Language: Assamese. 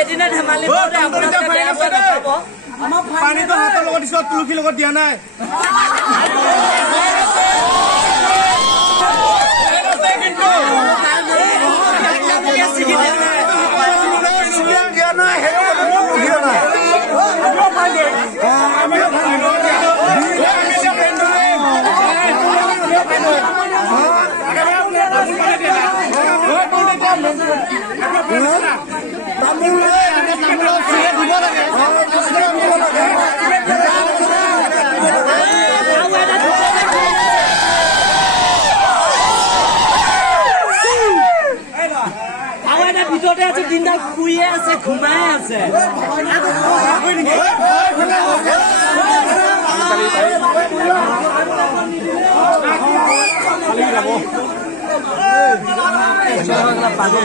এদিনে ধেমালি কৰোঁতে আপোনালোকে বেয়া পাব পানীটো হাতৰ লগত দিছ তুলসীৰ লগত দিয়া নাই ভিতৰতে আছে দিনডাল শুয়ে আছে ঘুমাই আছে পাগল